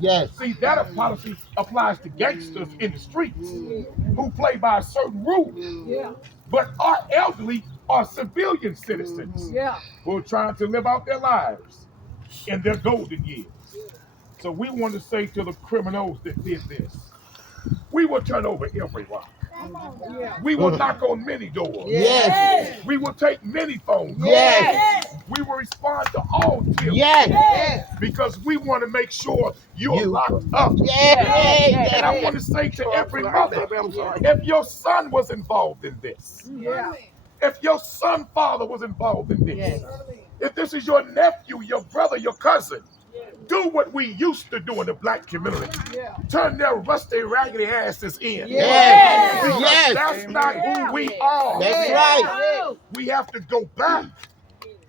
Yes. See, that policy applies to gangsters in the streets who play by a certain rule. But our elderly are civilian citizens who are trying to live out their lives in their golden years. So we want to say to the criminals that did this, we will turn over every rock. We will knock on many doors. Yes. We will take many phone calls. Yes. We will respond to all tips. Yes. Because we want to make sure you're You. locked up. Yes. And I want to say to every mother, if your son was involved in this, if your son father was involved in this, if this is your nephew, your brother, your cousin, do what we used to do in the black community. Turn their rusty, raggedy asses in. Yes. Because Yes. that's not who we are. That's right. We have to go back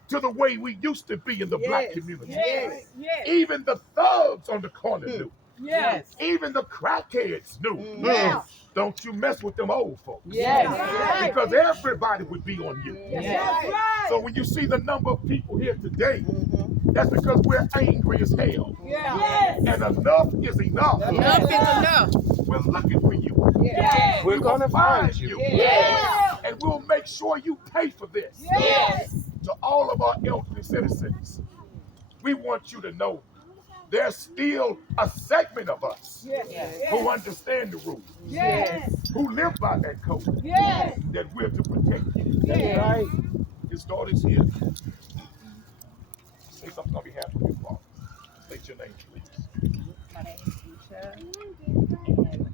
to the way we used to be in the black community. Even the thugs on the corner knew. Even the crackheads knew. Don't you mess with them old folks. Because everybody would be on you. So when you see the number of people here today, that's because we're angry as hell. And enough is enough. Enough is enough. We're looking for you. We're going to find you. And we'll make sure you pay for this. To all of our elderly citizens, we want you to know there's still a segment of us who understand the rules, who live by that code, that we're to protect you. Right. His daughter's here. Say something on behalf of your father. State your name, please. My name is Keisha, and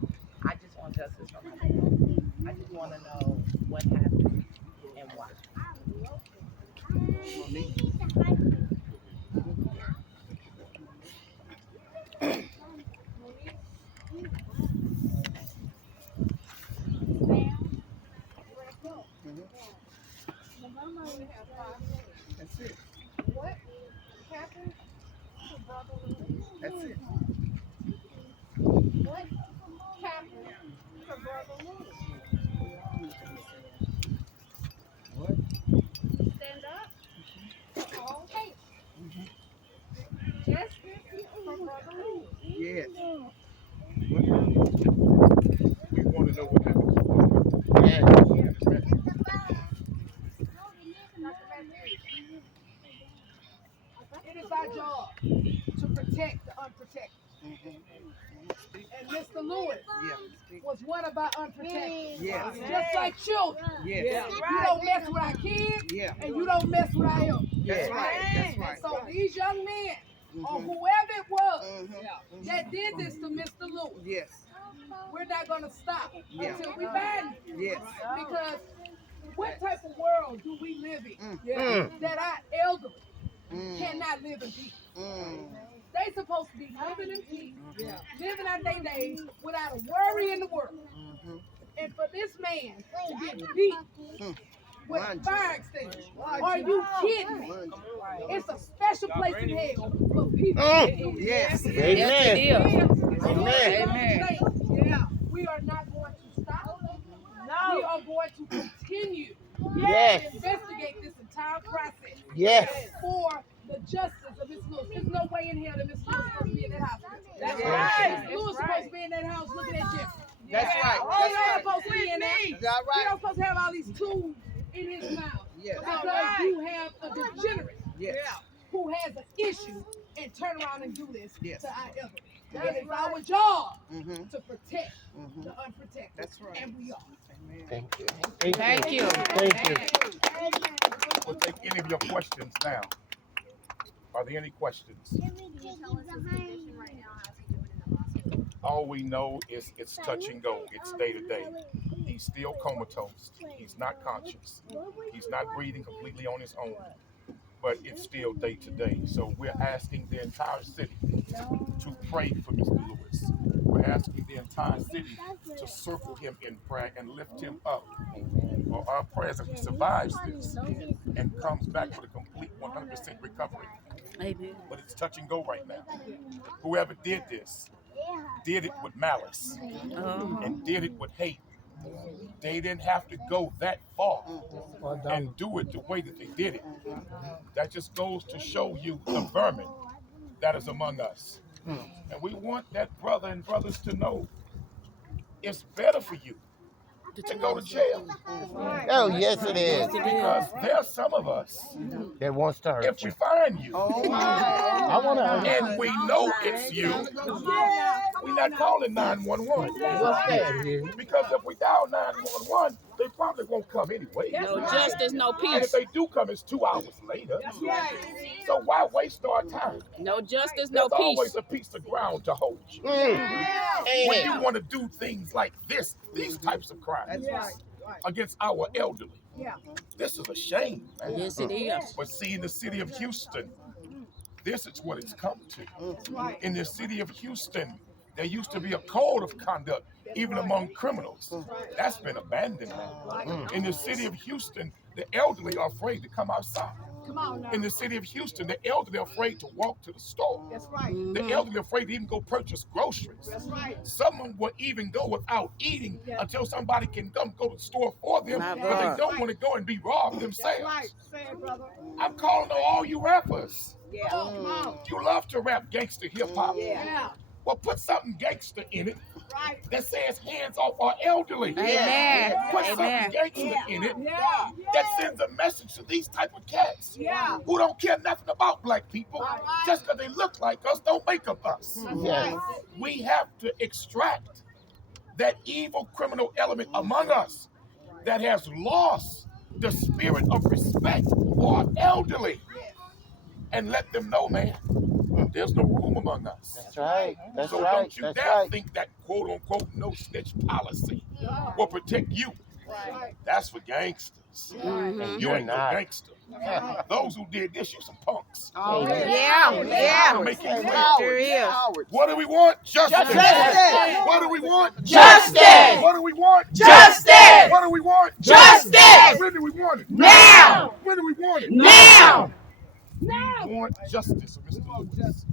I just want justice for my dad. I just want to know what happened and why. That's it. What happened to Brother Louis? That's it. What happened to Brother Louis? What? Stand up. Okay. Justice for Brother Louis. Yes. We want to know what happened to your father. Yes. It is our job to protect the unprotected. And Mr. Lewis was one of our unprotected. Yes. Just like children. Yes. You don't mess with our kids, and you don't mess with our elders. That's right. That's And right. so these young men, or whoever it was that did this to Mr. Lewis, Yes. we're not going to stop until we find him. Yes. Because what type of world do we live in that our elders cannot live in peace? They supposed to be living in peace, living out their days without a worry in the world. And for this man to get beat with a fire extinguisher, are you kidding me? It's a special place in hell for people. Yes. Yes, it Amen. is. Amen. We are not going to stop. We are going to continue Yes. to investigate this entire process Yes. for the justice of Miss Lewis. There's no way in hell that Miss Lewis is supposed to be in that hospital. That's right. Miss Lewis is supposed to be in that house looking at Jeffrey. That's right. He's not supposed to be in there. That's He don't right. supposed to have all these tools in his mouth. Yes. Because you have a degenerate Yes. who has an issue and turn around and do this Yes. to our elderly. It is our job Mhm. to protect Mhm. the unprotected. That's right. And we are. Thank you. Thank you. Thank you. We'll take any of your questions now. Are there any questions? All we know is it's touch and go. It's day to day. He's still comatose. He's not conscious. He's not breathing completely on his own. But it's still day to day. So we're asking the entire city to pray for Mr. Lewis. We're asking the entire city to circle him in prayer and lift him up. For our prayers that he survives this and comes back with a complete 100% recovery. Amen. But it's touch and go right now. Whoever did this did it with malice and did it with hate. They didn't have to go that far and do it the way that they did it. That just goes to show you the vermin that is among us. And And we want that brother and brothers to know it's better for you to go to jail. Oh, yes, it is. Because there's some of us, That wants to if hurt we you. find you I want to hurt and we know it's you, we're not calling 911. What's that here? Because if we dial 911, they probably won't come anyway. No justice, no And if peace. they do come, it's 2 hours later. So why waste our time? No justice, no There's always peace. a piece of ground to hold you. Ain't When it? you want to do things like this, these types of crimes against our elderly, this is a shame, man. Yes, it is. But see, in the city of Houston, this is what it's come to. In the city of Houston, there used to be a code of conduct, even among criminals. That's been abandoned now. In the city of Houston, the elderly are afraid to come outside. In the city of Houston, the elderly are afraid to walk to the store. The elderly are afraid to even go purchase groceries. Some will even go without eating until somebody can come go to the store for them, but they don't want to go and be robbed themselves. I'm calling on all you rappers. You love to rap gangster hip hop. Well, put something gangster in it that says hands off our elderly. Amen. Put something gangster in it that sends a message to these type of cats who don't care nothing about black people. Just because they look like us don't make them us. Yes. We have to extract that evil criminal element among us that has lost the spirit of respect for our elderly and let them know, man, there's no room among us. That's right. That's So right. don't you That's dare right. think that quote unquote no snitch policy will protect you. That's for gangsters. And you ain't no Not. gangster. Those who did this, you some punks. Yeah. Make it clear. Sure is. What do we want? Justice. Justice. What do we want? Justice. What do we want? Justice. What do we want? Justice. When do we want it? Now. When do we want it? Now. We want justice, Mr. Lewis.